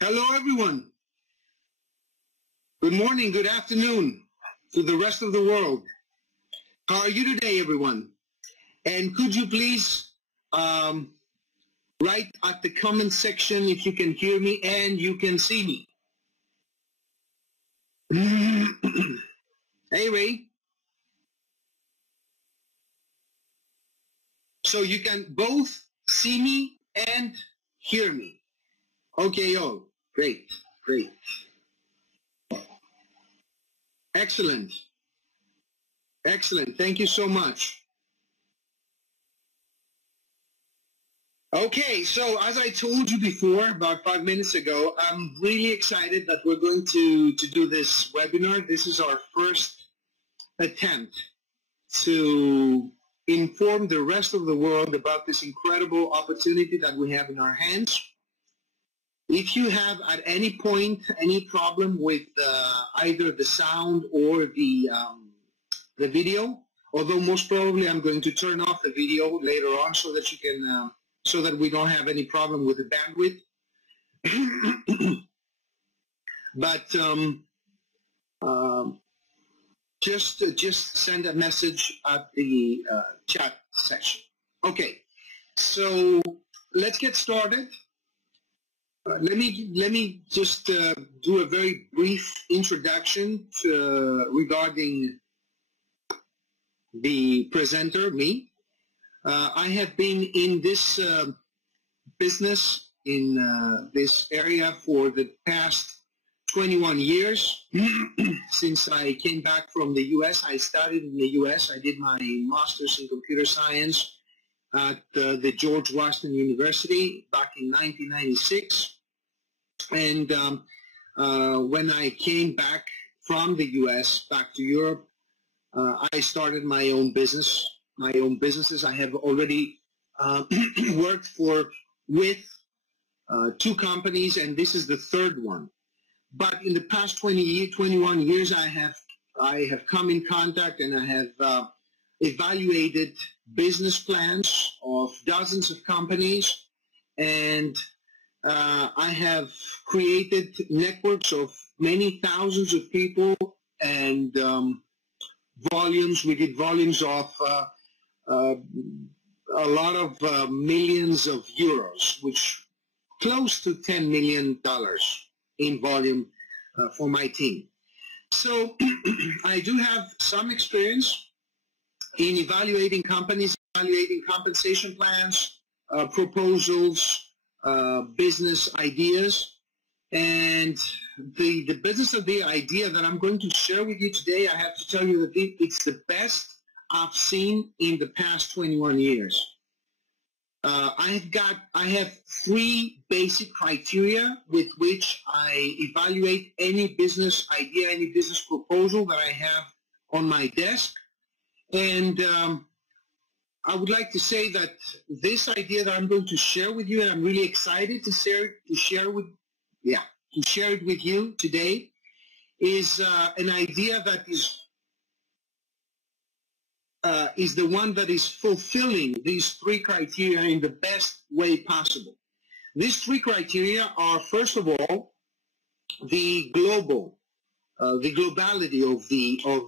Hello, everyone. Good morning, good afternoon to the rest of the world. How are you today, everyone? And could you please write at the comment section if you can hear me and you can see me. Hey, Ray. So you can both see me and hear me. Okay, all. Great, great. Excellent. Excellent. Thank you so much. Okay, so as I told you before, about 5 minutes ago, I'm really excited that we're going to do this webinar. This is our first attempt to inform the rest of the world about this incredible opportunity that we have in our hands. If you have at any point any problem with either the sound or the video, although most probably I'm going to turn off the video later on so that you can so that we don't have any problem with the bandwidth. But just send a message at the chat section. Okay, so let's get started. Let me just do a very brief introduction regarding the presenter, me. I have been in this business, in this area for the past 21 years. Since I came back from the U.S., I studied in the U.S. I did my master's in computer science at the George Washington University back in 1996. And when I came back from the U.S. back to Europe, I started my own business. My own businesses. I have already worked with 2 companies, and this is the 3rd one. But in the past 21 years, I have come in contact and I have evaluated business plans of dozens of companies, and I have created networks of many thousands of people and volumes. We did volumes of a lot of millions of euros, which close to $10 million in volume for my team. So I do have some experience in evaluating companies, evaluating compensation plans, proposals, business ideas. And the business of the idea that I'm going to share with you today, I have to tell you that it's the best I've seen in the past 21 years. I have 3 basic criteria with which I evaluate any business idea, any business proposal that I have on my desk. And I would like to say that this idea that I'm going to share with you, and I'm really excited to share it with you today, is an idea that is the one that is fulfilling these 3 criteria in the best way possible. These 3 criteria are, first of all, the globality of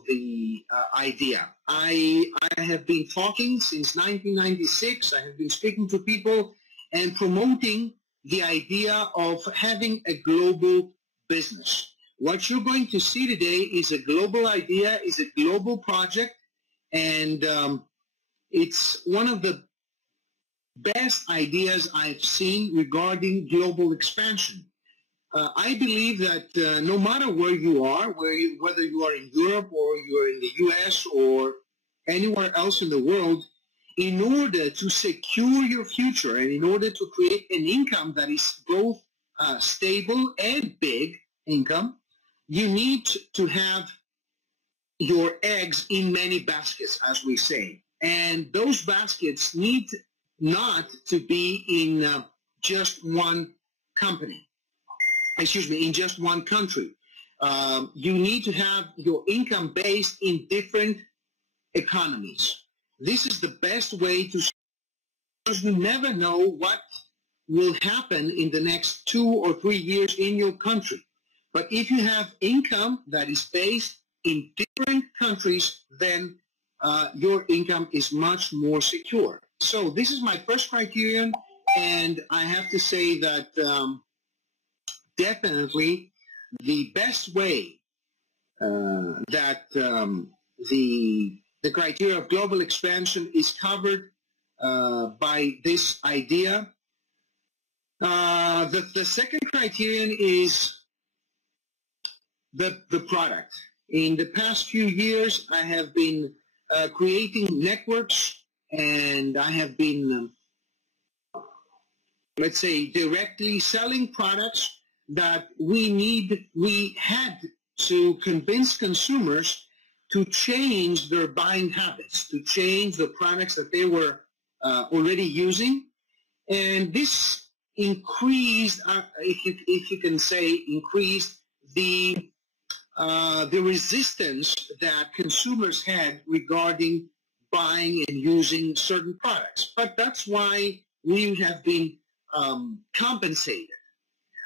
the idea. I have been talking since 1996. I have been speaking to people and promoting the idea of having a global business. What you're going to see today is a global idea, is a global project, and it's one of the best ideas I've seen regarding global expansion. I believe that no matter where you are, whether you are in Europe or you're in the U.S. or anywhere else in the world, in order to secure your future and in order to create an income that is both stable and big income, you need to have your eggs in many baskets, as we say. And those baskets need not to be in just one company. Excuse me, in just one country. You need to have your income based in different economies. This is the best way to, because you never know what will happen in the next 2 or 3 years in your country. But if you have income that is based in different countries, then your income is much more secure. So this is my first criterion, and I have to say that definitely the best way that the criteria of global expansion is covered by this idea. The second criterion is the product. In the past few years, I have been creating networks, and I have been, let's say, directly selling products that we had to convince consumers to change their buying habits, to change the products that they were already using. And this increased, if you can say, increased the resistance that consumers had regarding buying and using certain products. But that's why we have been compensated.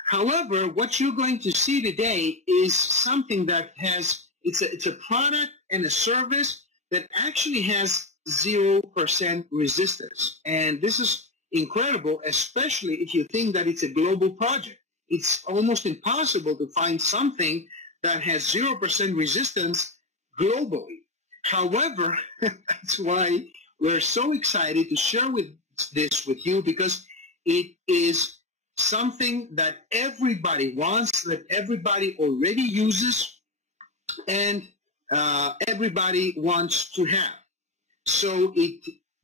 However, what you're going to see today is something that has, it's a product and a service that actually has 0% resistance. And this is incredible, especially if you think that it's a global project. It's almost impossible to find something that has 0% resistance globally. However, that's why we're so excited to share this with you, because it is something that everybody wants, that everybody already uses, and everybody wants to have. So it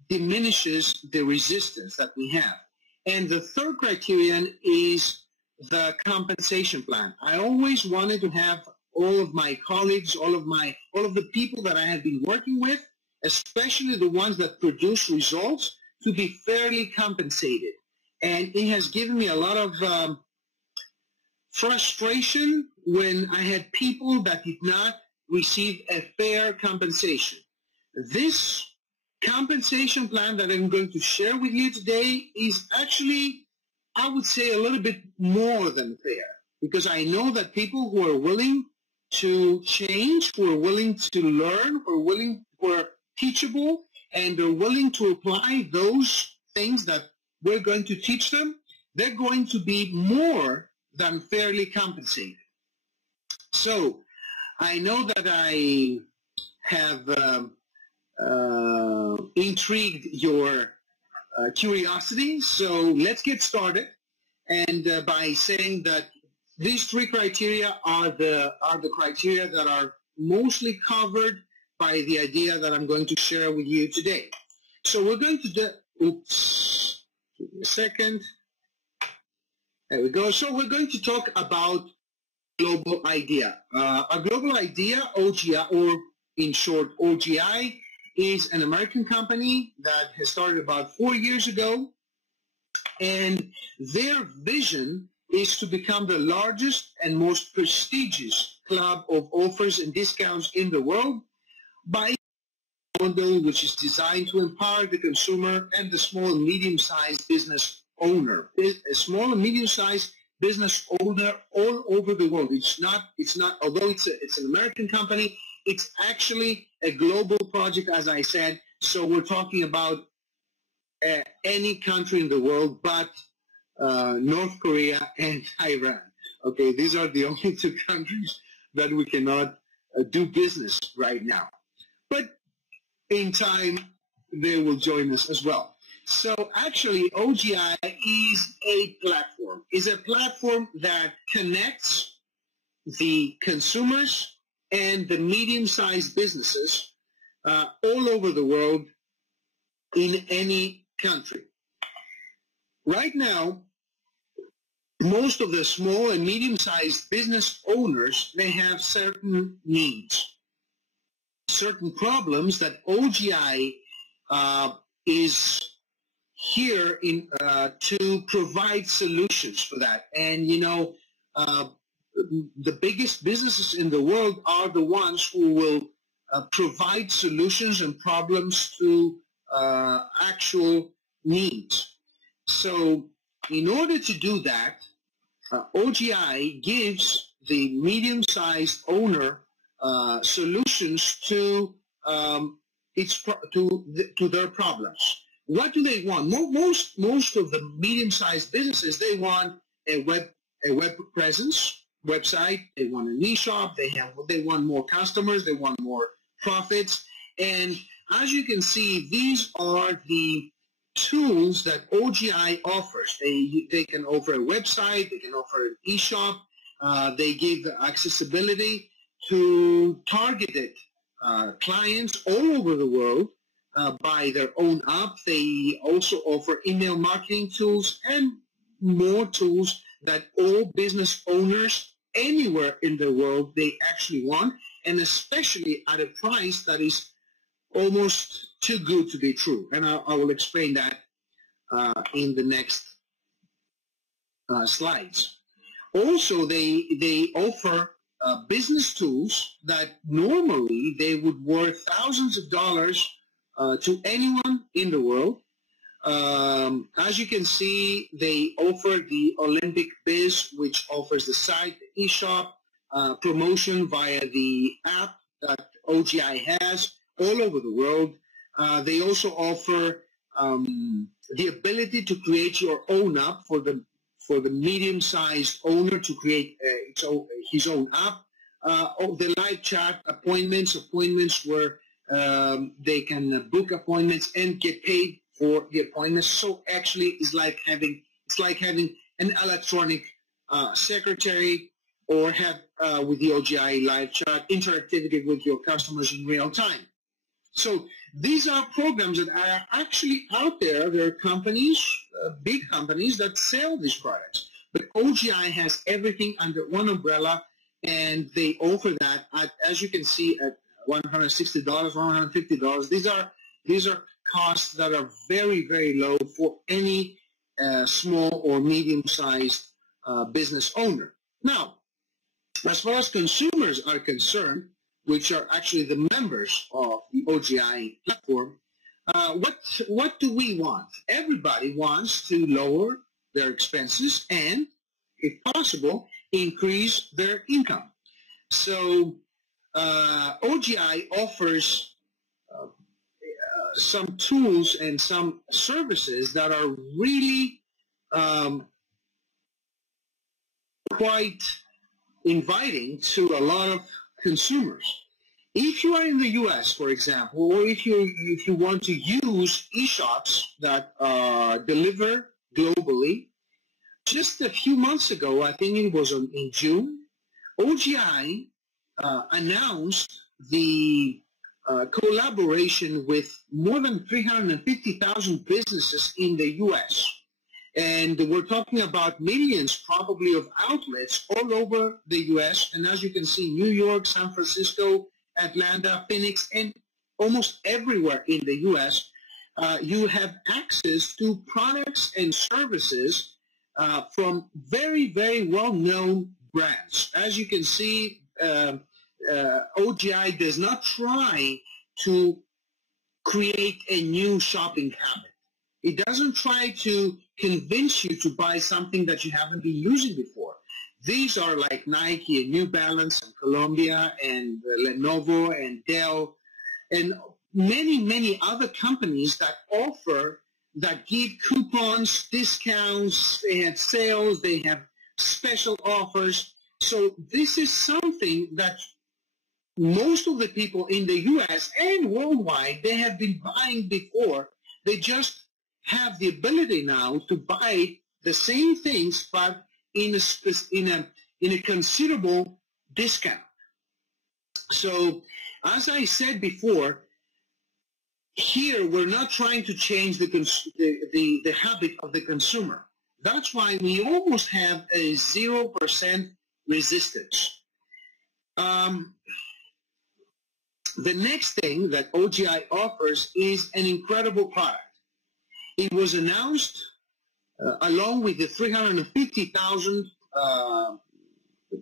diminishes the resistance that we have. And the third criterion is the compensation plan. I always wanted to have all of my colleagues, all of the people that I have been working with, especially the ones that produce results, to be fairly compensated. And it has given me a lot of frustration when I had people that did not receive a fair compensation. This compensation plan that I'm going to share with you today is actually, I would say, a little bit more than fair, because I know that people who are willing to change, who are willing to learn, who are teachable, and are willing to apply those things that we're going to teach them, they're going to be more than fairly compensated. So I know that I have intrigued your curiosity, so let's get started. And by saying that these three criteria are the criteria that are mostly covered by the idea that I'm going to share with you today. So we're going to do, oops, give me a second. There we go. So we're going to talk about global idea. A global idea, OGI, or in short, OGI, is an American company that has started about 4 years ago, and their vision is to become the largest and most prestigious club of offers and discounts in the world by a model which is designed to empower the consumer and the small and medium-sized business owner. A small and medium-sized business owner all over the world. It's not, although it's an American company, it's actually a global project, as I said. So we're talking about any country in the world but North Korea and Iran. Okay, these are the only two countries that we cannot do business right now. But in time, they will join us as well. So actually, OGI is a platform that connects the consumers and the medium-sized businesses all over the world in any country. Right now, most of the small and medium-sized business owners, they have certain needs, certain problems that OGI is here to provide solutions for that. And, you know, the biggest businesses in the world are the ones who will provide solutions and problems to actual needs. So in order to do that, OGI gives the medium-sized owner solutions to their problems. What do they want? Most of the medium-sized businesses, they want a web presence, website. They want an e-shop. They want more customers. They want more profits. And as you can see, these are the tools that OGI offers. They can offer a website. They can offer an e-shop. They give accessibility to targeted clients all over the world by their own app. They also offer email marketing tools and more tools that all business owners anywhere in the world they actually want, and especially at a price that is almost too good to be true. And I will explain that in the next slides. Also, they offer business tools that normally they would worth thousands of dollars to anyone in the world. As you can see, they offer the Olympic Biz, which offers the site, the e-shop, promotion via the app that OGI has all over the world. They also offer the ability to create your own app for the medium-sized owner to create his own app. The live chat appointments where they can book appointments and get paid for the appointments. So actually, it's like having an electronic secretary, or have with the OGI live chat interactivity with your customers in real time. So these are programs that are actually out there. There are companies, big companies, that sell these products. But OGI has everything under one umbrella, and they offer that at, as you can see, at $160, $150. These are costs that are very, very low for any small or medium-sized business owner. Now, as far as consumers are concerned, which are actually the members of the OGI platform, what do we want? Everybody wants to lower their expenses and, if possible, increase their income. So OGI offers some tools and some services that are really quite inviting to a lot of consumers. If you are in the U.S., for example, or if you want to use e-shops that deliver globally, just a few months ago, I think it was in June, OGI announced the collaboration with more than 350,000 businesses in the U.S. And we're talking about millions, probably, of outlets all over the U.S. And as you can see, New York, San Francisco, Atlanta, Phoenix, and almost everywhere in the U.S., you have access to products and services from very, very well-known brands. As you can see, OGI does not try to create a new shopping habit. It doesn't try to convince you to buy something that you haven't been using before. These are like Nike and New Balance and Columbia and Lenovo and Dell and many, many other companies that give coupons, discounts, they have sales, they have special offers. So this is something that most of the people in the U.S. and worldwide, they have been buying before. They just have the ability now to buy the same things, but in a considerable discount. So, as I said before, here we're not trying to change the habit of the consumer. That's why we almost have a 0% resistance. The next thing that OGI offers is an incredible product. It was announced along with the 350,000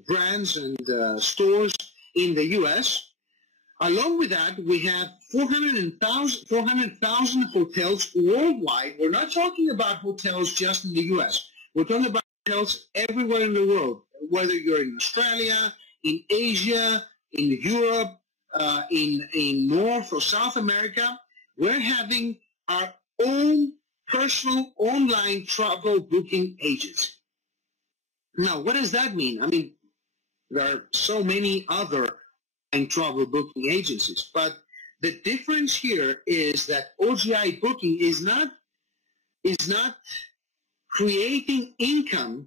brands and stores in the U.S. Along with that, we have 400,000 hotels worldwide. We're not talking about hotels just in the U.S. We're talking about hotels everywhere in the world, whether you're in Australia, in Asia, in Europe, in North or South America. We're having our own personal online travel booking agency. Now, what does that mean? I mean, there are so many other travel booking agencies, but the difference here is that OGI Booking is not creating income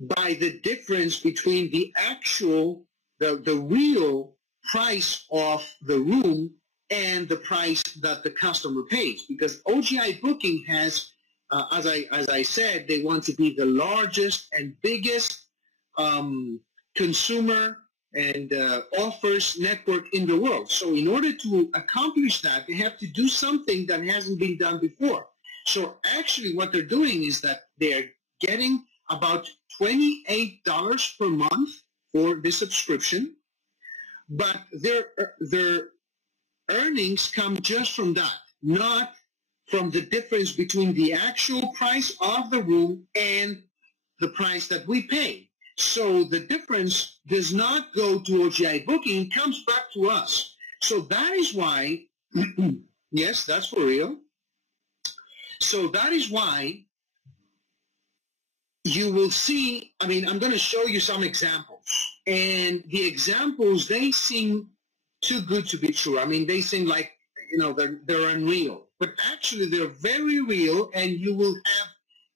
by the difference between the actual, the real price of the room and the price that the customer pays. Because OGI Booking has, as I said, they want to be the largest and biggest consumer and offers network in the world. So in order to accomplish that, they have to do something that hasn't been done before. So actually what they're doing is that they're getting about $28 per month for the subscription, but their earnings come just from that, not from the difference between the actual price of the room and the price that we pay. So the difference does not go to OGI Booking, it comes back to us. So that is why, yes, that's for real. So that is why you will see, I mean, I'm going to show you some examples. And the examples, they seem too good to be true. I mean, they seem like, you know, they're unreal. But actually, they're very real, and you will have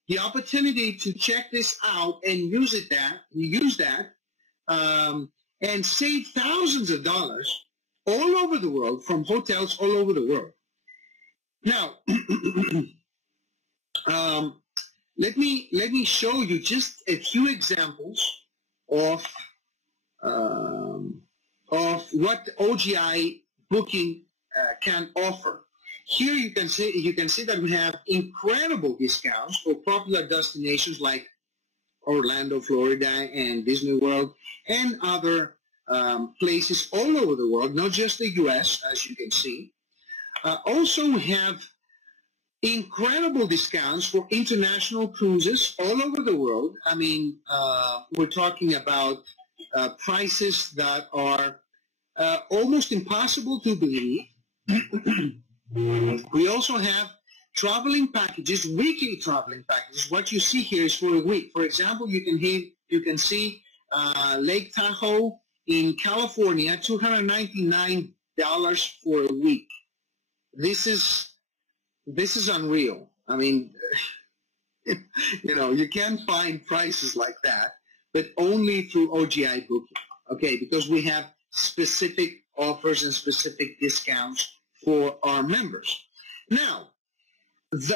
the opportunity to check this out and use that, and save thousands of dollars all over the world from hotels all over the world. Now, let me show you just a few examples of what OGI Booking can offer. Here you can see that we have incredible discounts for popular destinations like Orlando, Florida, and Disney World, and other places all over the world, not just the U.S., as you can see. Also, we have incredible discounts for international cruises all over the world. I mean, we're talking about prices that are almost impossible to believe. We also have traveling packages, weekly traveling packages. What you see here is for a week. For example, you can see Lake Tahoe in California, $299 for a week. This is unreal. I mean, you know, you can't find prices like that, but only through OGI Booking. Okay, because we have specific offers and specific discounts for our members. Now,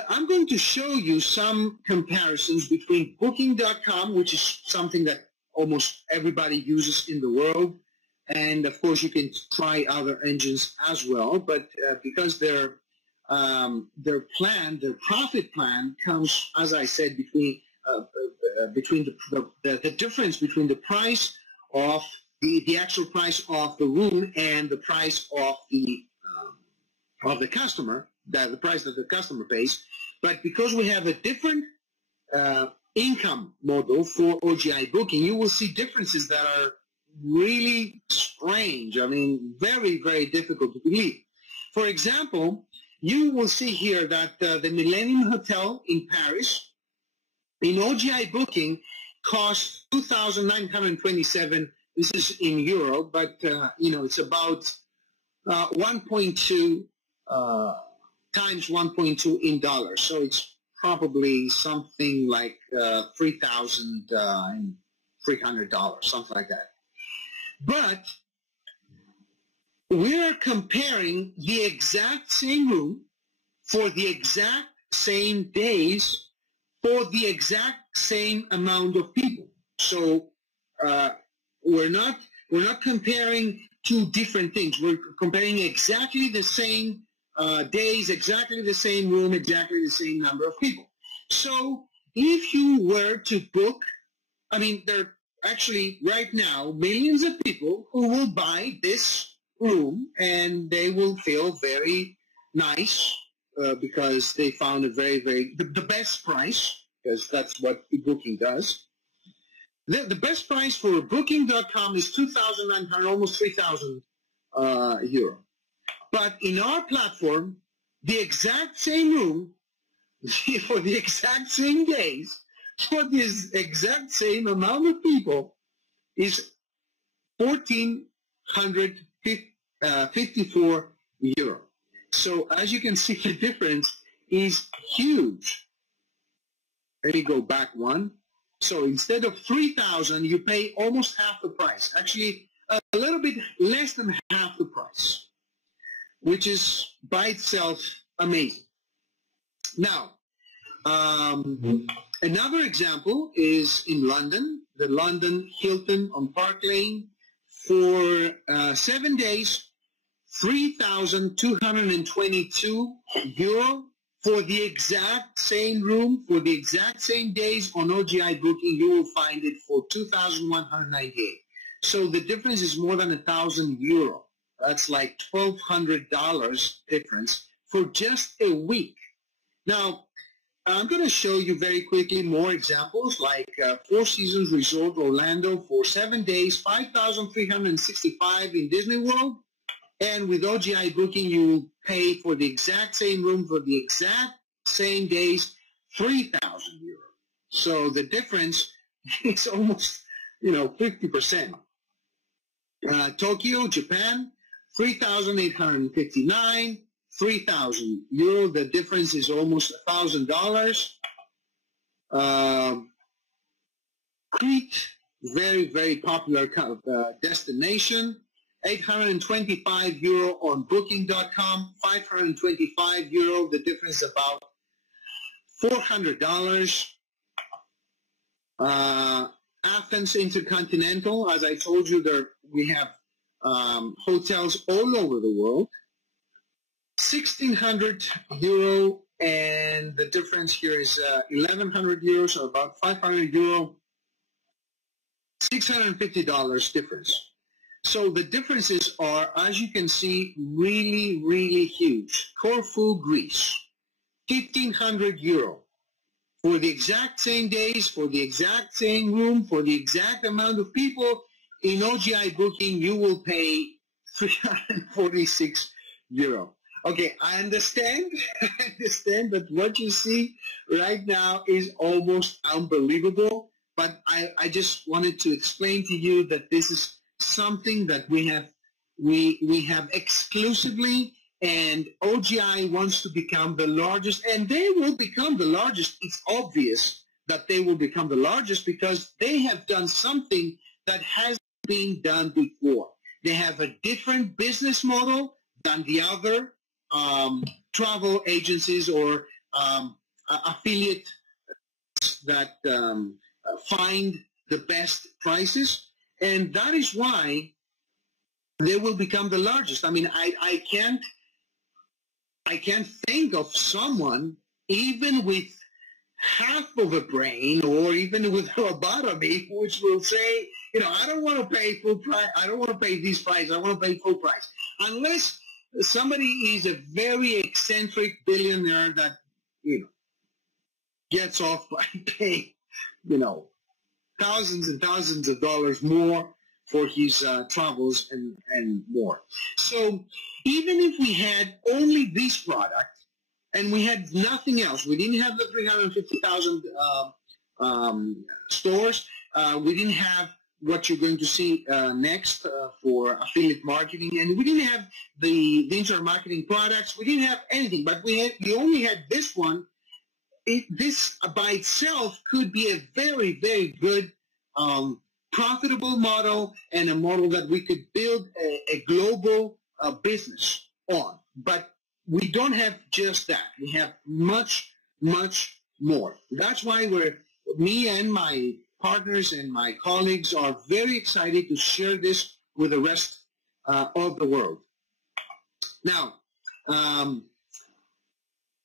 I'm going to show you some comparisons between Booking.com, which is something that almost everybody uses in the world, and of course you can try other engines as well. But because their profit plan comes, as I said, between the difference between the price of the actual price of the room and the price of the customer, the price that the customer pays. But because we have a different income model for OGI Booking, you will see differences that are really strange. I mean, very, very difficult to believe. For example, you will see here that the Millennium Hotel in Paris, in OGI Booking, costs $2,927. This is in euro, but you know, it's about 1.2 times 1.2 in dollars. So it's probably something like $3,300, something like that. But we're comparing the exact same room for the exact same days for the exact same amount of people. So we're not comparing two different things. We're comparing exactly the same days, exactly the same room, exactly the same number of people. So if you were to book, I mean, there are actually right now millions of people who will buy this room, and they will feel very nice because they found a the best price. because that's what Booking does. The best price for Booking.com is 2,900, almost 3,000 euro. But in our platform, the exact same room, for the exact same days, for this exact same amount of people, is 1,454 euro. So as you can see, the difference is huge. Let me go back one. So instead of 3,000, you pay almost half the price. Actually, a little bit less than half the price, which is by itself amazing. Now, another example is in London, the London Hilton on Park Lane. For 7 days, 3,222 euro. For the exact same room, for the exact same days on OGI Booking, you will find it for 2,198. So the difference is more than 1,000 euro. That's like $1,200 difference for just a week. Now, I'm going to show you very quickly more examples, like Four Seasons Resort Orlando for 7 days, 5,365 in Disney World. And with OGI Booking, you pay for the exact same room for the exact same days, 3,000 euro. So the difference is almost, 50%. Tokyo, Japan, 3,859, 3,000 euro. The difference is almost $1,000. Crete, very, very popular destination. 825 euro on Booking.com, 525 euro. The difference is about $400. Athens Intercontinental, as I told you, we have hotels all over the world. 1,600 euro, and the difference here is 1,100 euros, so about 500 euro. $650 difference. So the differences are, as you can see, really, really huge. Corfu, Greece, 1,500 euro. For the exact same days, for the exact same room, for the exact amount of people, in OGI Booking, you will pay 346 euro. Okay, I understand. I understand that what you see right now is almost unbelievable, but I just wanted to explain to you that this is something that we have exclusively, and OGI wants to become the largest, and they will become the largest. It's obvious that they will become the largest because they have done something that hasn't been done before. They have a different business model than the other travel agencies or affiliate that find the best prices. And that is why they will become the largest. I mean, I can't think of someone, even with half of a brain or even with lobotomy, which will say, I don't want to pay full price. I don't want to pay this price. I want to pay full price. Unless somebody is a very eccentric billionaire that, gets off by paying, thousands and thousands of dollars more for his travels and more. So even if we had only this product and we had nothing else, we didn't have the 350,000 stores, we didn't have what you're going to see next for affiliate marketing, and we didn't have the internet marketing products, we didn't have anything, but we only had this one. This by itself could be a very, very good profitable model and a model that we could build a global business on. But we don't have just that. We have much, much more. That's why me and my partners and my colleagues are very excited to share this with the rest of the world. Now,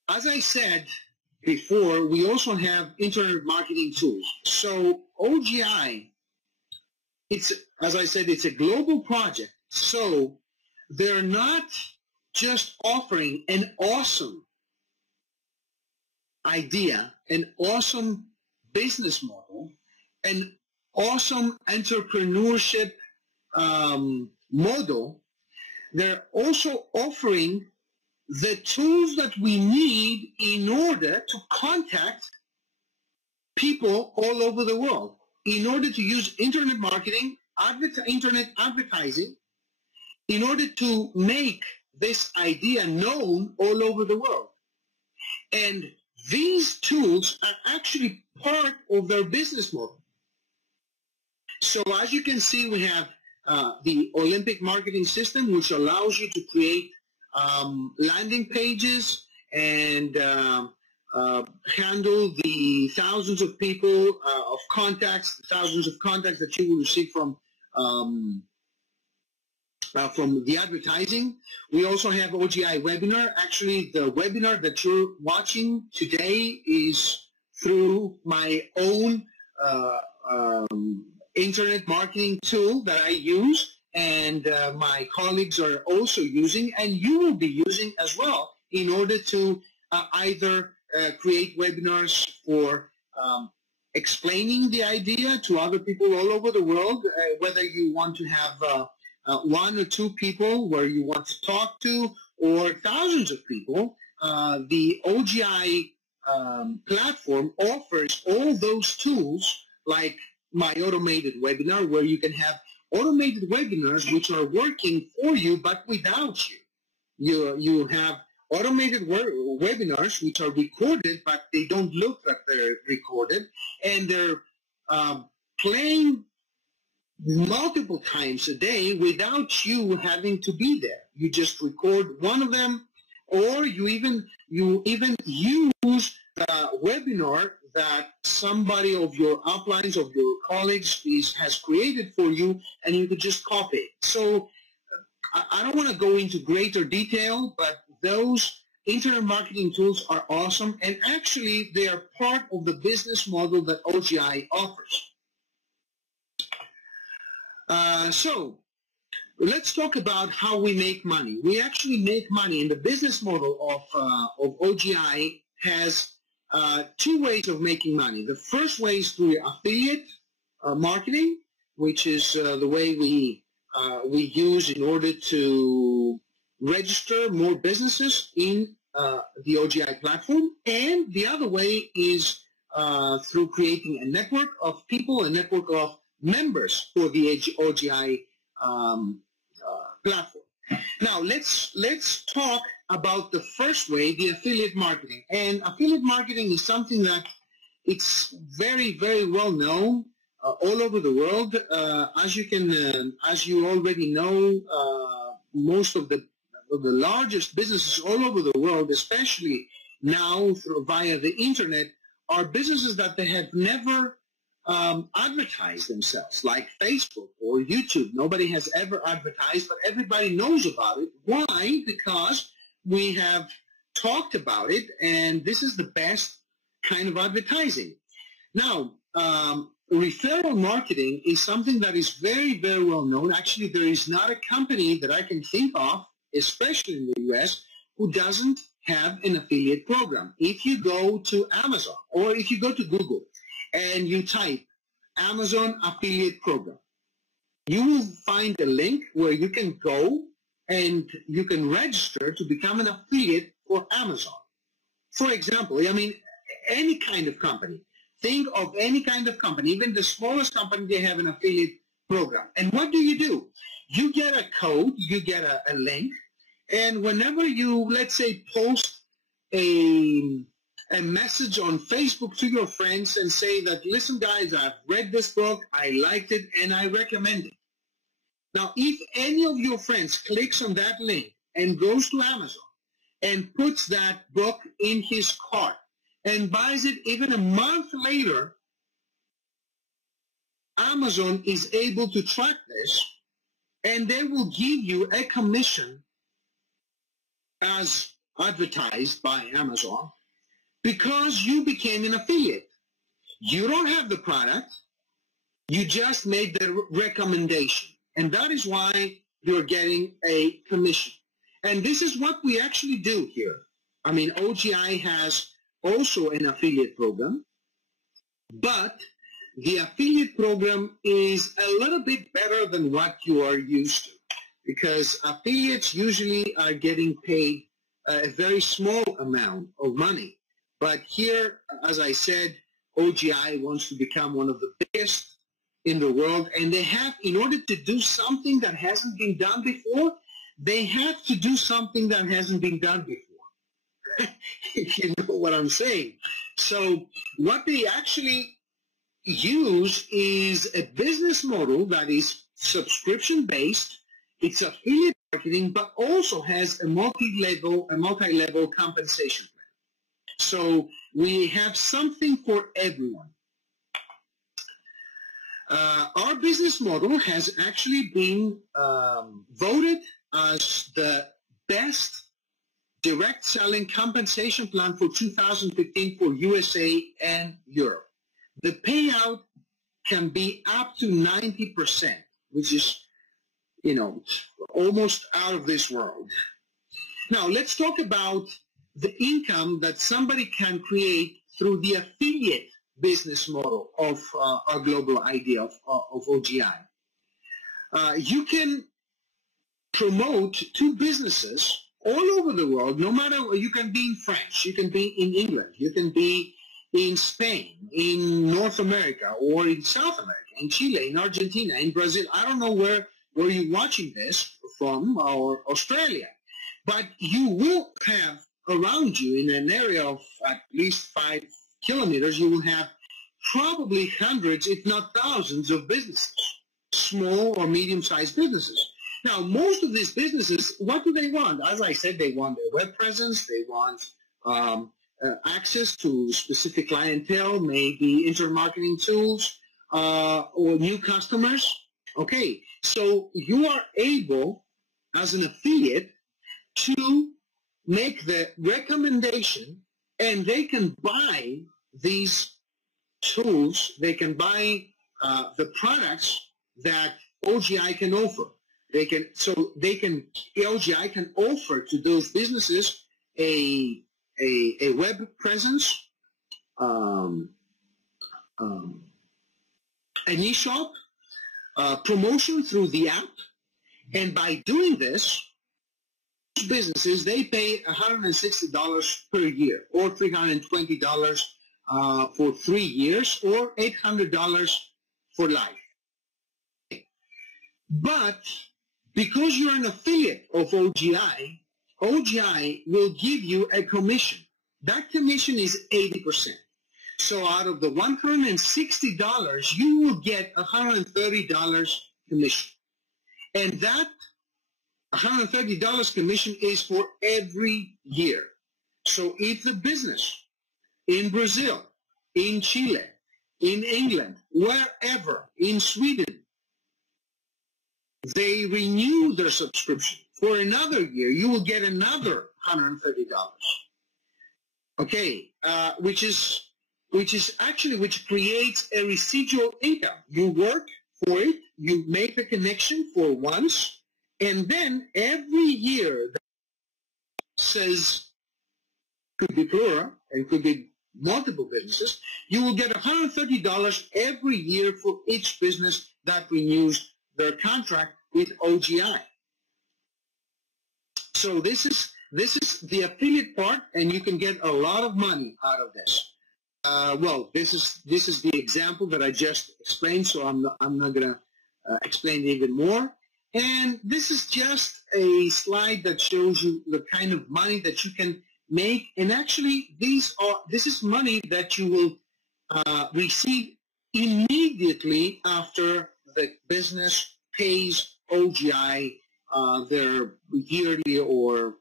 as I said before, we also have internet marketing tools. So OGI, as I said, it's a global project. So they're not just offering an awesome idea, an awesome business model, an awesome entrepreneurship model, they're also offering the tools that we need in order to contact people all over the world, in order to use internet marketing, internet advertising, in order to make this idea known all over the world. And these tools are actually part of their business model. So as you can see, we have the Olympic marketing system, which allows you to create landing pages and handle the thousands of people of contacts, thousands of contacts that you will receive from the advertising. We also have OGI webinar. Actually, the webinar that you're watching today is through my own internet marketing tool that I use, and my colleagues are also using, and you will be using as well, in order to either create webinars for explaining the idea to other people all over the world, whether you want to have one or two people where you want to talk to, or thousands of people. The OGI platform offers all those tools, like my automated webinar, where you can have automated webinars which are working for you but without you. You have automated webinars which are recorded, but they don't look like they're recorded, and they're playing multiple times a day without you having to be there. You just record one of them, or you even use the webinar that somebody of your uplines, of your colleagues has created for you, and you could just copy it. So I don't want to go into greater detail, but those internet marketing tools are awesome, and actually they are part of the business model that OGI offers. So let's talk about how we make money. We actually make money, and the business model of OGI has two ways of making money. The first way is through affiliate marketing, which is the way we use in order to register more businesses in the OGI platform. And the other way is through creating a network of people, a network of members for the OGI platform. Now let's talk about the first way, the affiliate marketing. And affiliate marketing is something that it's very, very well known all over the world. As you already know, most of the largest businesses all over the world, especially now via the internet, are businesses that they have never advertised themselves, like Facebook or YouTube. Nobody has ever advertised, but everybody knows about it. Why? Because we have talked about it, and this is the best kind of advertising. Now, referral marketing is something that is very, very well known. Actually, there is not a company that I can think of, especially in the US, who doesn't have an affiliate program. If you go to Amazon, or if you go to Google and you type Amazon affiliate program, you will find a link where you can go and you can register to become an affiliate for Amazon. For example, I mean, any kind of company. Think of any kind of company, even the smallest company, they have an affiliate program. And what do? You get a code, you get a link, and whenever you, let's say, post a message on Facebook to your friends and say that, listen guys, I've read this book, I liked it, and I recommend it. Now, if any of your friends clicks on that link and goes to Amazon and puts that book in his cart and buys it even a month later, Amazon is able to track this, and they will give you a commission as advertised by Amazon because you became an affiliate. You don't have the product, you just made the recommendation, and that is why you're getting a commission. And this is what we actually do here. I mean, OGI has also an affiliate program, but the affiliate program is a little bit better than what you are used to, because affiliates usually are getting paid a very small amount of money. But here, as I said, OGI wants to become one of the biggest in the world, and they have, in order to do something that hasn't been done before, they have to do something that hasn't been done before. If you know what I'm saying. So what they actually use is a business model that is subscription-based. It's affiliate marketing, but also has a multi-level compensation plan. So we have something for everyone. Our business model has actually been voted as the best direct selling compensation plan for 2015 for USA and Europe. The payout can be up to 90%, which is, you know, almost out of this world. Now, let's talk about the income that somebody can create through the affiliate business model of our global idea of OGI. You can promote two businesses all over the world, no matter, you can be in France, you can be in England, you can be in Spain, in North America, or in South America, in Chile, in Argentina, in Brazil. I don't know where you're watching this from, or Australia, but you will have around you, in an area of at least 5 kilometers, you will have probably hundreds, if not thousands, of businesses, small or medium-sized businesses. Now, most of these businesses, what do they want? As I said, they want their web presence, they want access to specific clientele, maybe intermarketing tools, or new customers. Okay, so you are able, as an affiliate, to make the recommendation, and they can buy these tools, they can buy the products that OGI can offer. OGI can offer to those businesses a web presence, an e-shop, promotion through the app, and by doing this, businesses, they pay $160 per year, or $320 for 3 years, or $800 for life. But because you're an affiliate of OGI, OGI will give you a commission. That commission is 80%. So out of the $160, you will get $130 commission. And that $130 commission is for every year. So if the business in Brazil, in Chile, in England, wherever, in Sweden, they renew their subscription for another year, you will get another $130. Okay, which creates a residual income. You work for it, you make the connection for once, and then every year that says, could be plural and could be multiple businesses, you will get $130 every year for each business that renews their contract with OGI. So this is the affiliate part, and you can get a lot of money out of this. Well, this is the example that I just explained, so I'm not going to explain it even more. And this is just a slide that shows you the kind of money that you can make. And actually, this is money that you will receive immediately after the business pays OGI their yearly or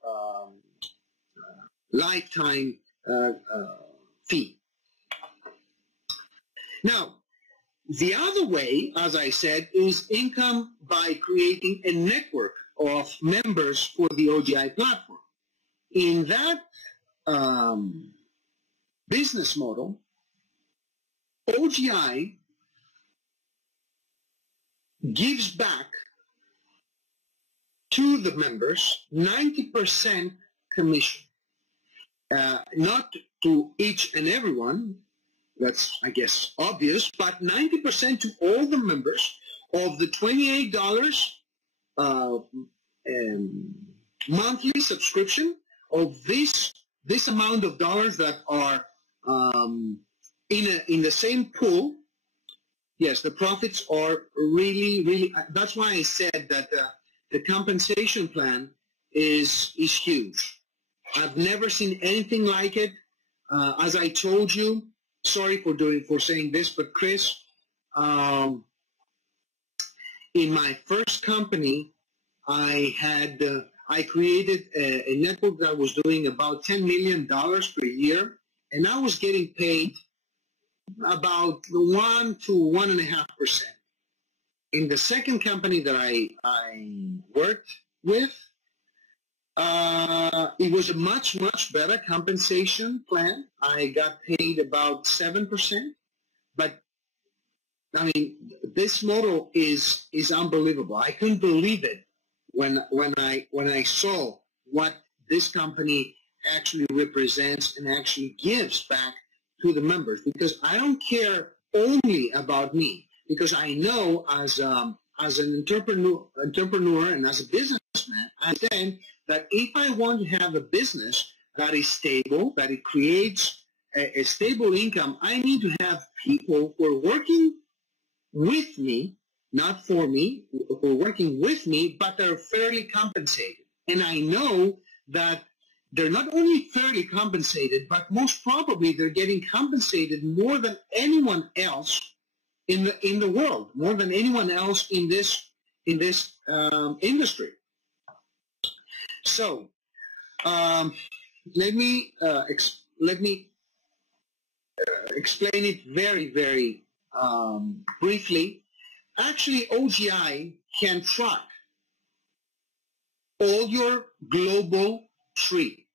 lifetime fee. Now, the other way, as I said, is income by creating a network of members for the OGI platform. In that business model, OGI gives back to the members 90% commission. not to each and everyone, that's, I guess, obvious, but 90% to all the members of the $28 monthly subscription of this amount of dollars that are in the same pool. Yes, the profits are really, that's why I said that the compensation plan is huge. I've never seen anything like it. As I told you, sorry for saying this, but Chris, in my first company, I created a network that was doing about $10 million per year, and I was getting paid about 1 to 1.5%. In the second company that I worked with, it was a much better compensation plan. I got paid about 7%, but I mean, this model is unbelievable. I couldn't believe it when I saw what this company actually represents and actually gives back to the members, because I don't care only about me, because I know as an entrepreneur and as a businessman, I understand that if I want to have a business that is stable, that it creates a stable income, I need to have people who are working with me, not for me, who are working with me, but they're fairly compensated. And I know that they're not only fairly compensated, but most probably they're getting compensated more than anyone else in the world, more than anyone else in this industry. So let me explain it very briefly. Actually, OGI can track all your global tree.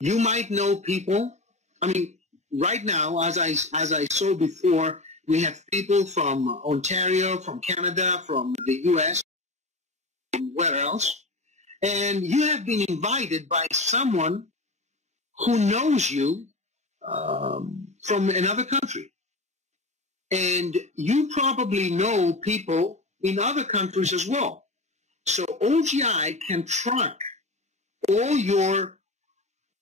You might know people. I mean, right now, as I saw before, we have people from Ontario, from Canada, from the U.S., and where else. And you have been invited by someone who knows you from another country. And you probably know people in other countries as well. So OGI can track all your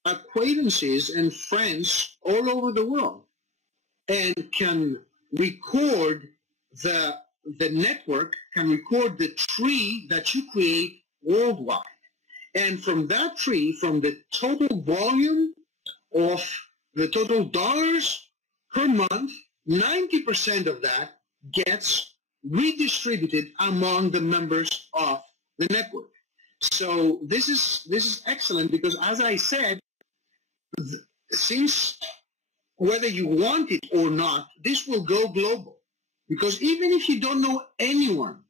acquaintances and friends all over the world and can record the network, can record the tree that you create worldwide. And from that tree, from the total volume of the total dollars per month, 90% of that gets redistributed among the members of the network. So this is excellent, because as I said, since whether you want it or not, this will go global. Because even if you don't know anyone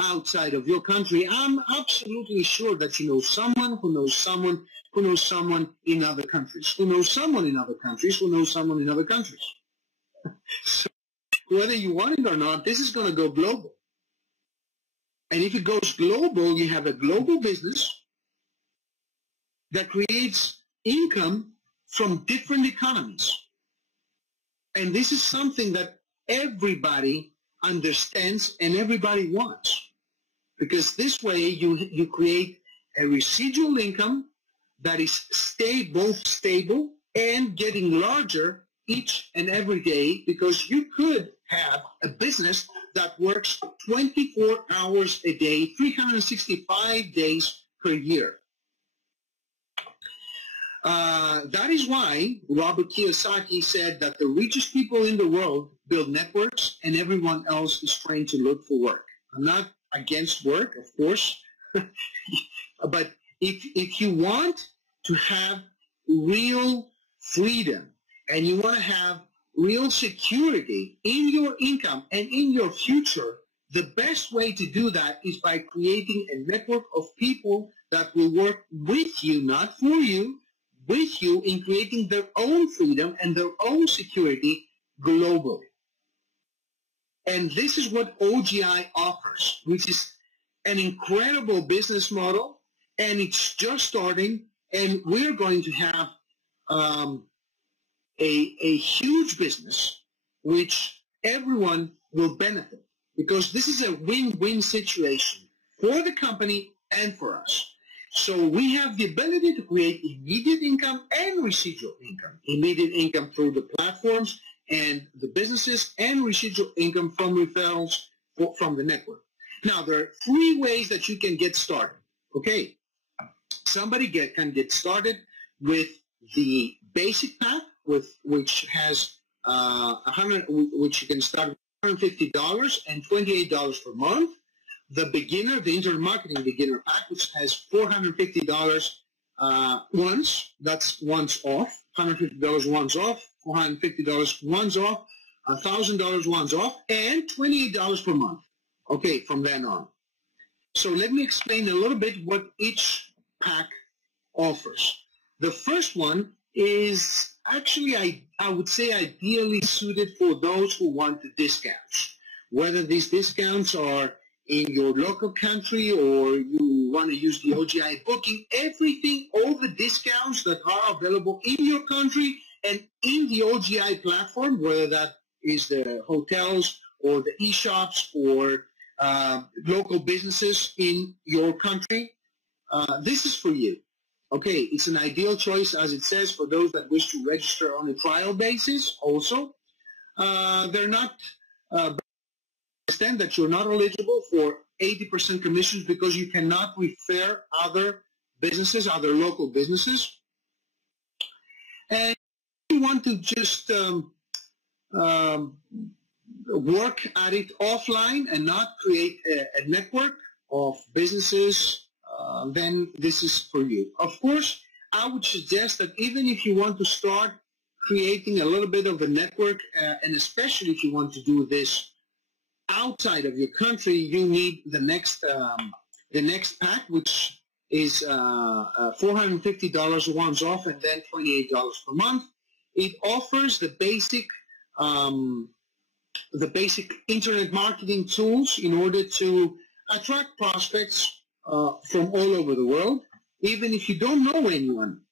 outside of your country, I'm absolutely sure that you know someone who knows someone who knows someone in other countries, who knows someone in other countries, who knows someone in other countries. So whether you want it or not, this is going to go global. And if it goes global, you have a global business that creates income from different economies. And this is something that everybody understands and everybody wants. Because this way you create a residual income that is both stable and getting larger each and every day, because you could have a business that works 24 hours a day, 365 days per year. That is why Robert Kiyosaki said that the richest people in the world build networks and everyone else is trained to look for work. I'm not against work, of course, but if you want to have real freedom and you want to have real security in your income and in your future, the best way to do that is by creating a network of people that will work with you, not for you, with you in creating their own freedom and their own security globally. And this is what OGI offers, which is an incredible business model, and it's just starting, and we're going to have a huge business which everyone will benefit, because this is a win-win situation for the company and for us. So we have the ability to create immediate income and residual income. Immediate income through the platforms and the businesses, and residual income from referrals from the network. Now, there are 3 ways that you can get started. Okay, somebody can get started with the basic pack, which has which you can start with $150 and $28 per month. The beginner, the internet marketing beginner pack, which has $450 once. That's once off. $150 once off. $450 once off. $1,000 once off, and $28 per month. Okay, from then on. So let me explain a little bit what each pack offers. The first one is actually, I would say, ideally suited for those who want the discounts. Whether these discounts are in your local country or you want to use the OGI booking, everything, all the discounts that are available in your country and in the OGI platform, whether that is the hotels or the e-shops or local businesses in your country, this is for you. Okay, it's an ideal choice, as it says, for those that wish to register on a trial basis also. They're not extent that you're not eligible for 80% commissions because you cannot refer other businesses, other local businesses. And you want to just work at it offline and not create a network of businesses, then this is for you. Of course, I would suggest that even if you want to start creating a little bit of a network, and especially if you want to do this outside of your country, you need the next pack, which is $450 once off and then $28 per month. It offers the basic internet marketing tools in order to attract prospects from all over the world, even if you don't know anyone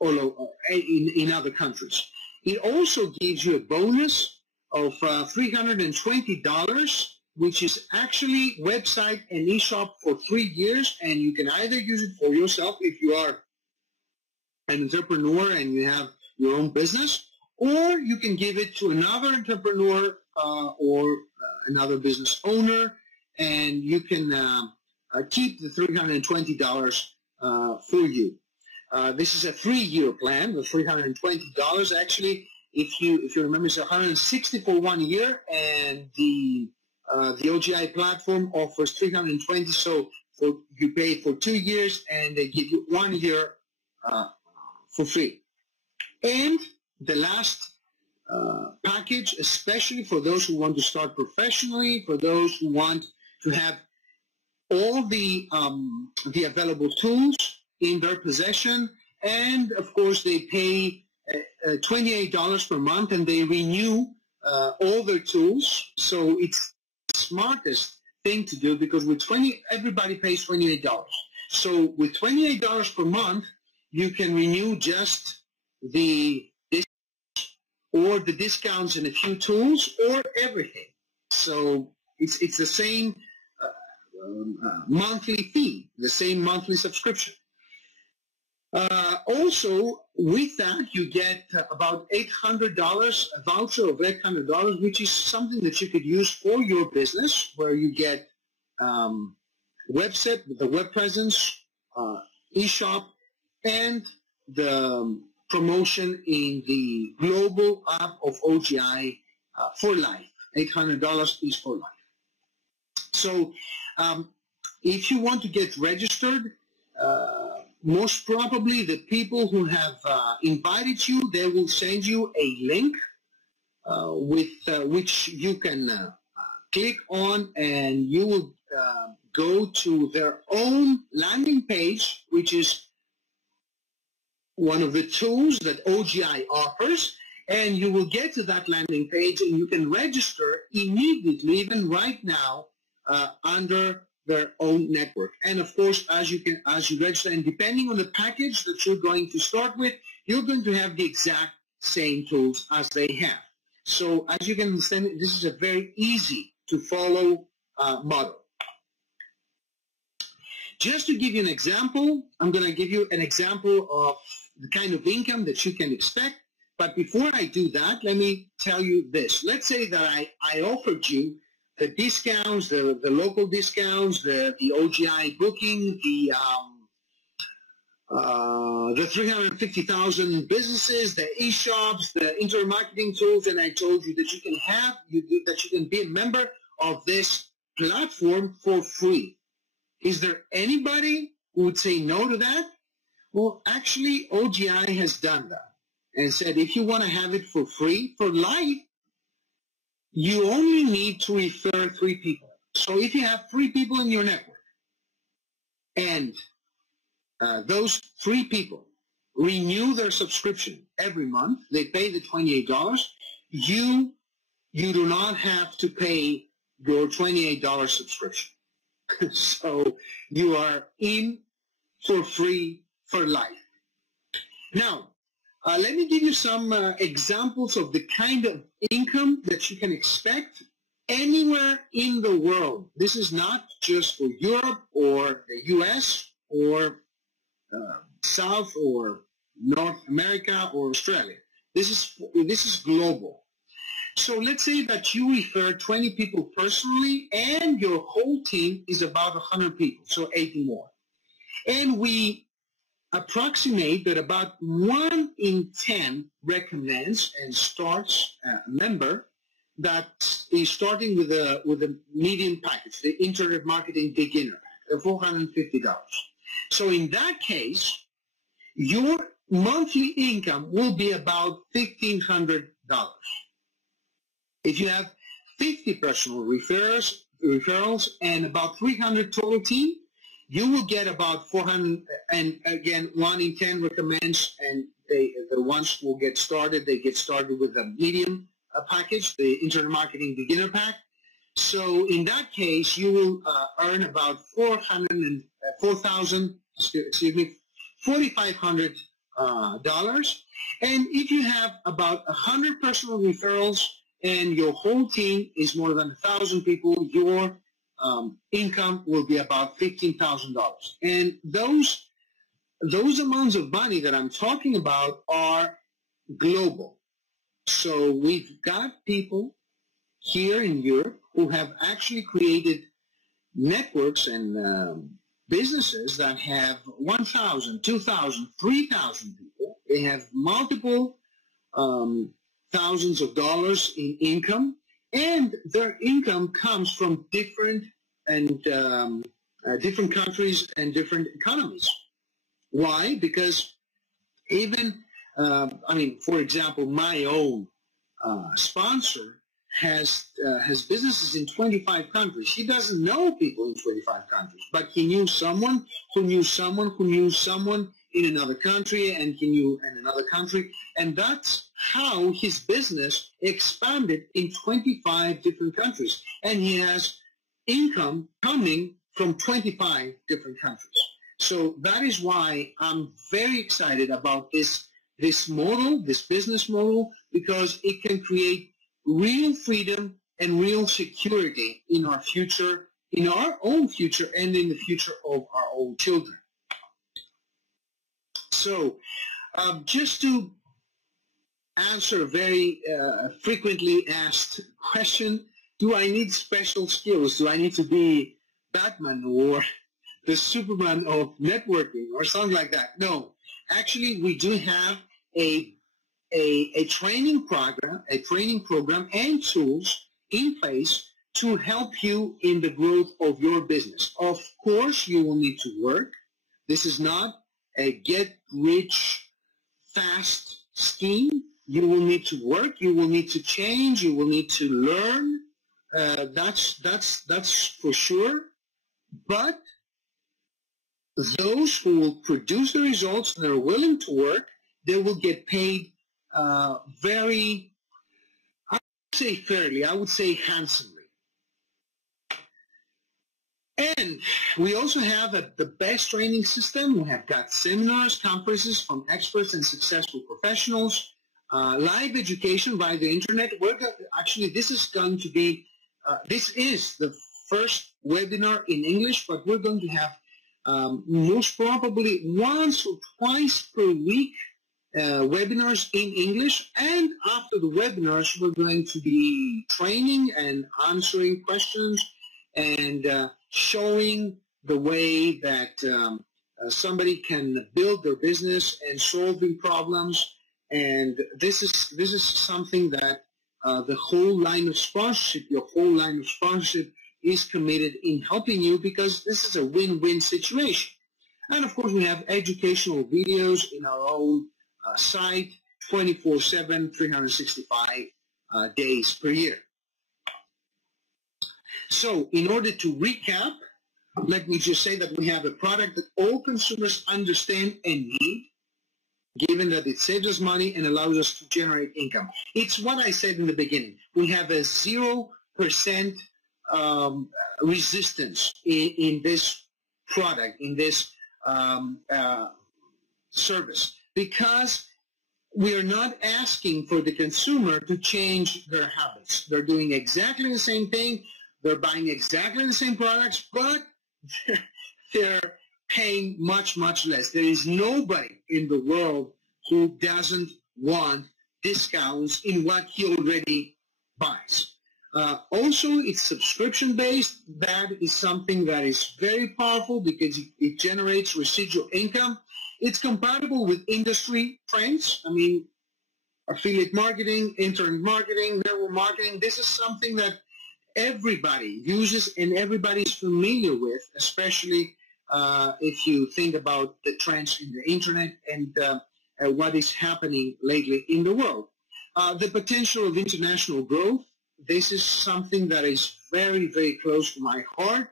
in other countries. It also gives you a bonus of $320, which is actually website and e-shop for 3 years, and you can either use it for yourself if you are an entrepreneur and you have your own business, or you can give it to another entrepreneur or another business owner, and you can keep the $320 for you. This is a 3-year plan. The $320 actually, if you remember, it's $160 for 1 year, and the OGI platform offers $320. So you pay for 2 years, and they give you 1 year for free. And the last package, especially for those who want to start professionally, for those who want to have all the available tools in their possession, and of course they pay $28 per month, and they renew all their tools. So it's the smartest thing to do, because with everybody pays $28. So with $28 per month, you can renew just the discounts in a few tools, or everything. So it's the same monthly fee, the same monthly subscription. Also, with that, you get about $800, a voucher of $800, which is something that you could use for your business, where you get website, the web presence, e-shop, and the promotion in the global app of OGI for life. $800 is for life. So if you want to get registered, most probably the people who have invited you, they will send you a link with which you can click on, and you will go to their own landing page, which is one of the tools that OGI offers, and you will get to that landing page, and you can register immediately, even right now, under their own network. And of course, as you register, and depending on the package that you're going to start with, you're going to have the exact same tools as they have. So as you can understand, this is a very easy to follow model. Just to give you an example, I'm going to give you an example of the kind of income that you can expect. But before I do that, let me tell you this. Let's say that I offered you the discounts, the local discounts, the OGI booking, the 350,000 businesses, the e-shops, the internet marketing tools, and I told you that you can be a member of this platform for free. Is there anybody who would say no to that? Well, actually, OGI has done that and said if you want to have it for free, for life, you only need to refer 3 people. So if you have 3 people in your network and those 3 people renew their subscription every month, they pay the $28, you do not have to pay your $28 subscription. So you are in for free for life. Now, let me give you some examples of the kind of income that you can expect anywhere in the world. This is not just for Europe or the US or South or North America or Australia. This is global. So let's say that you refer 20 people personally and your whole team is about 100 people, so 80 more. And we approximate that about 1 in 10 recommends and starts a member that is starting with a medium package, the Internet Marketing Beginner Pack, the $450. So in that case, your monthly income will be about $1,500. If you have 50 personal referrals and about 300 total team, you will get about 400, and again, 1 in 10 recommends, and the ones who get started, they get started with a medium package, the Internet Marketing Beginner Pack. So in that case, you will earn about $4,500. And if you have about 100 personal referrals and your whole team is more than 1,000 people, your income will be about $15,000. And those amounts of money that I'm talking about are global. So we've got people here in Europe who have actually created networks and businesses that have 1,000, 2,000, 3,000 people. They have multiple thousands of dollars in income, and their income comes from different countries and different economies. Why? Because even, for example, my own sponsor has businesses in 25 countries. He doesn't know people in 25 countries, but he knew someone who knew someone who knew someone in another country, and he knew in another country, and that's how his business expanded in 25 different countries, and he has income coming from 25 different countries. So that is why I'm very excited about this model, this business model, because it can create real freedom and real security in our future, in our own future, and in the future of our own children. So just to answer a very frequently asked question, do I need special skills? Do I need to be Batman or the Superman of networking or something like that? No. Actually, we do have a training program and tools in place to help you in the growth of your business. Of course, you will need to work. This is not a get-rich-fast scheme. You will need to work. You will need to change. You will need to learn. That's for sure. But those who will produce the results and are willing to work, they will get paid very, I would say fairly, I would say handsomely. And we also have the best training system. We have got seminars, conferences from experts and successful professionals, live education via the internet. Actually, this is going to be, this is the first webinar in English, but we're going to have most probably once or twice per week webinars in English. And after the webinars, we're going to be training and answering questions and showing the way that somebody can build their business and solving problems. And this is something that the whole line of sponsorship, your whole line of sponsorship is committed in helping you, because this is a win-win situation. And of course, we have educational videos in our own site 24/7, 365 days per year. So in order to recap, let me just say that we have a product that all consumers understand and need, given that it saves us money and allows us to generate income. It's what I said in the beginning. We have a 0% resistance in this product, in this service, because we are not asking for the consumer to change their habits. They're doing exactly the same thing. They're buying exactly the same products, but they're paying much, much less. There is nobody in the world who doesn't want discounts in what he already buys. Also, it's subscription-based. That is something that is very powerful because it generates residual income. It's compatible with industry trends. I mean, affiliate marketing, internet marketing, network marketing. This is something that everybody uses and everybody is familiar with, especially if you think about the trends in the internet and what is happening lately in the world. The potential of international growth. This is something that is very, very close to my heart.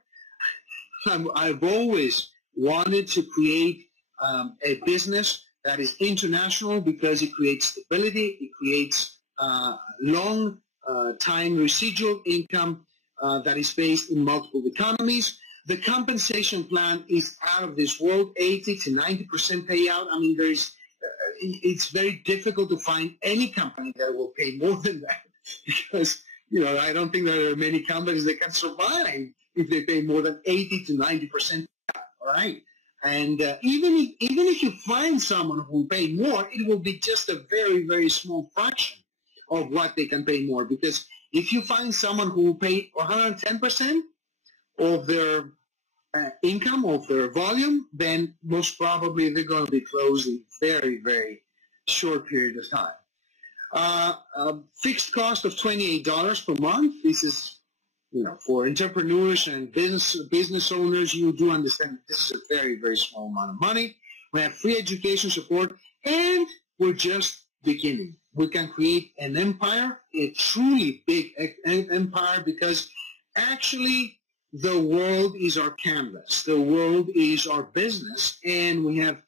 I've always wanted to create a business that is international because it creates stability, it creates long time residual income that is based in multiple economies. The compensation plan is out of this world, 80 to 90% payout. I mean, it's very difficult to find any company that will pay more than that, because I don't think there are many companies that can survive if they pay more than 80 to 90%. All right, and even if you find someone who will pay more, it will be just a very, very small fraction of what they can pay more. Because if you find someone who will pay 110% of their income, of their volume, then most probably they're going to be closed in a very, very short period of time. Fixed cost of $28 per month. This is, for entrepreneurs and business owners, you do understand this is a very, very small amount of money. We have free education support, and we're just beginning. We can create an empire, a truly big empire, because actually the world is our canvas. The world is our business, and we have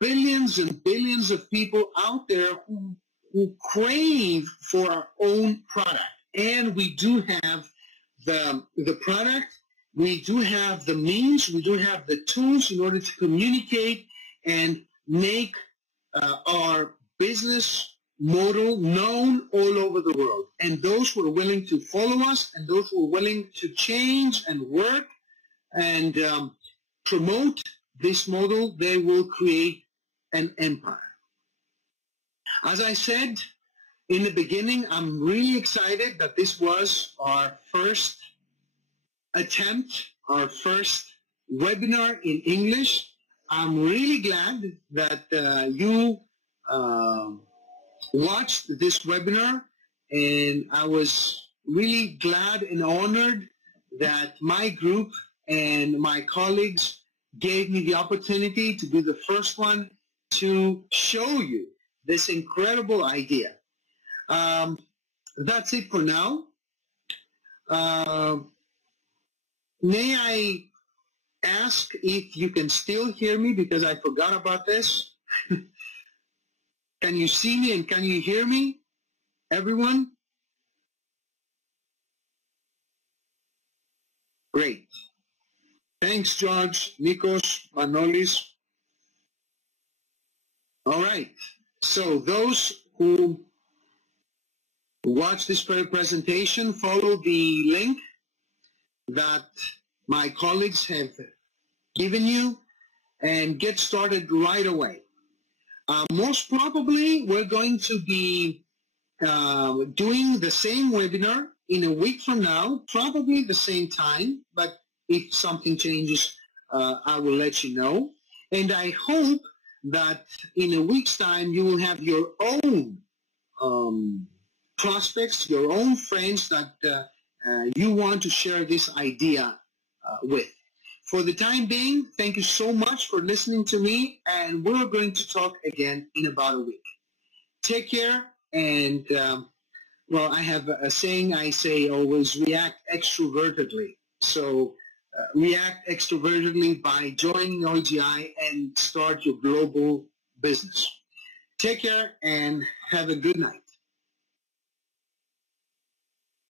billions and billions of people out there who crave for our own product. And we do have the product, we do have the means, we do have the tools in order to communicate and make our business model known all over the world. And those who are willing to follow us and those who are willing to change and work and promote this model, they will create an empire. As I said in the beginning, I'm really excited that this was our first attempt, our first webinar in English. I'm really glad that you watched this webinar, and I was really glad and honored that my group and my colleagues gave me the opportunity to be the first one to show you this incredible idea. That's it for now. May I ask if you can still hear me, because I forgot about this. Can you see me and can you hear me, everyone? Great. Thanks, George, Nikos, Manolis. All right. So those who watch this presentation, follow the link that my colleagues have given you and get started right away. Most probably, we're going to be doing the same webinar in a week from now, probably the same time, but if something changes, I will let you know. And I hope that in a week's time, you will have your own prospects, your own friends that you want to share this idea with. For the time being, thank you so much for listening to me, and we're going to talk again in about a week. Take care, and well, I have a saying I say always, react extrovertedly. So react extrovertedly by joining OGI and start your global business. Take care and have a good night.